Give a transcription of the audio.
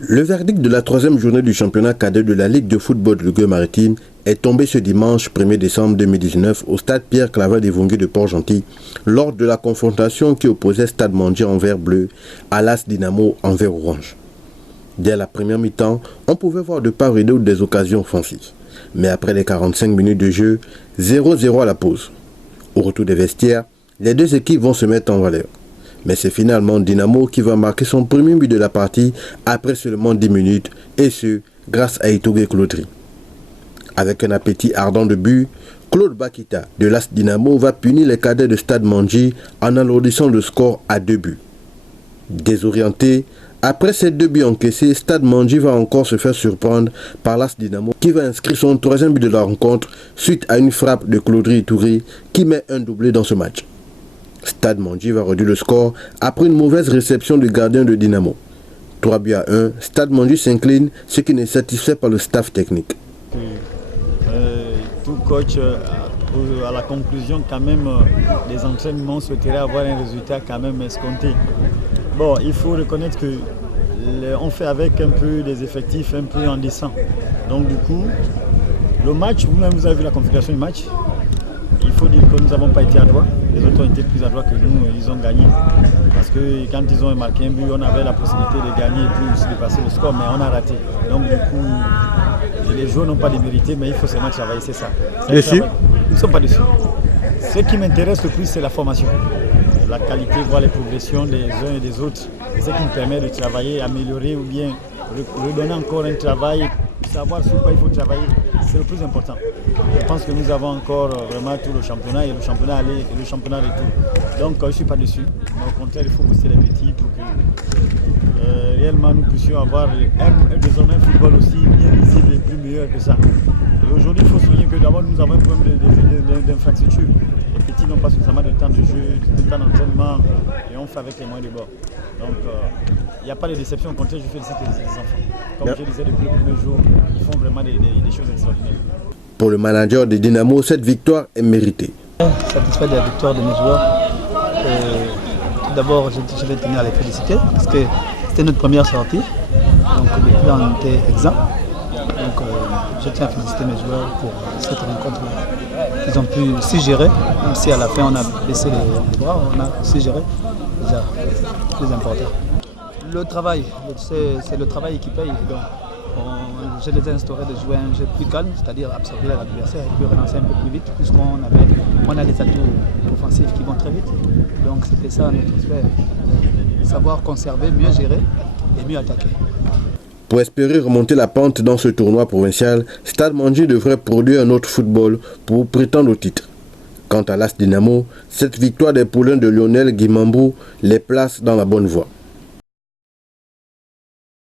Le verdict de la troisième journée du championnat cadet de la Ligue de football de Gueux-Maritime est tombé ce dimanche 1er décembre 2019 au stade Pierre-Claver-Devongué de Port-Gentil lors de la confrontation qui opposait Stade Mandjie en vert bleu à l'AS Dynamo en vert orange. Dès la première mi-temps, on pouvait voir de part et d'autre des occasions offensives. Mais après les 45 minutes de jeu, 0-0 à la pause. Au retour des vestiaires, les deux équipes vont se mettre en valeur. Mais c'est finalement Dynamo qui va marquer son premier but de la partie après seulement 10 minutes, et ce, grâce à Itoge Claudry. Avec un appétit ardent de but, Claude Bakita de l'AS Dynamo va punir les cadets de Stade Mandjie en alourdissant le score à 2 buts. Désorienté, après ces 2 buts encaissés, Stade Mandjie va encore se faire surprendre par l'AS Dynamo qui va inscrire son troisième but de la rencontre suite à une frappe de Claudry Itoge qui met un doublé dans ce match. Stade Mandjie va réduire le score après une mauvaise réception du gardien de Dynamo. 3 buts à 1, Stade Mandjie s'incline, ce qui n'est satisfait par le staff technique. Tout coach, à la conclusion quand même des entraînements, souhaiterait avoir un résultat quand même escompté. Bon, il faut reconnaître que on fait avec un peu des effectifs un peu en descend. Donc du coup, le match, vous-même vous avez vu la configuration du match. Il faut dire que nous n'avons pas été adroits. Les autres ont été plus adroits que nous, ils ont gagné. Parce que quand ils ont marqué un but, on avait la possibilité de gagner et puis aussi de passer le score, mais on a raté. Donc du coup, les joueurs n'ont pas démérité, mais il faut seulement travailler, c'est ça. Déçu ? Nous ne sommes pas déçus. Ce qui m'intéresse le plus, c'est la formation. La qualité, voir les progressions des uns et des autres. Ce qui me permet de travailler, améliorer ou bien redonner encore un travail, savoir sur quoi il faut travailler. C'est le plus important. Je pense que nous avons encore vraiment tout le championnat et le championnat aller et le championnat retour. Donc je ne suis pas dessus. Mais au contraire, il faut pousser les petits pour que réellement nous puissions avoir désormais un football aussi bien visible et plus meilleur que ça. Et aujourd'hui, il faut souligner que d'abord nous avons un problème d'infrastructure. Les petits n'ont pas suffisamment de temps de jeu, de temps d'entraînement et on fait avec les moyens de bord. Donc il n'y a pas de déception, au contraire, je félicite les enfants. Comme je disais depuis le premier jour, ils font vraiment des choses extraordinaires. Pour le manager de Dynamo, cette victoire est méritée. Satisfait de la victoire de mes joueurs. Tout d'abord, je vais tenir à les féliciter parce que c'était notre première sortie. Donc depuis là, on était exempt. Donc je tiens à féliciter mes joueurs pour cette rencontre-là. Ils ont pu s'y gérer, même si à la fin on a baissé les bras, on a s'y géré. Déjà, plus important. Le travail, c'est le travail qui paye. Donc, je les ai instaurés de jouer un jeu plus calme, c'est-à-dire absorber l'adversaire et puis relancer un peu plus vite, puisqu'on a des atouts offensifs qui vont très vite. Donc c'était ça notre souhait, savoir conserver, mieux gérer et mieux attaquer. Pour espérer remonter la pente dans ce tournoi provincial, Stade Mandjie devrait produire un autre football pour prétendre au titre. Quant à l'AS Dynamo, cette victoire des poulains de Lionel Guimambou les place dans la bonne voie.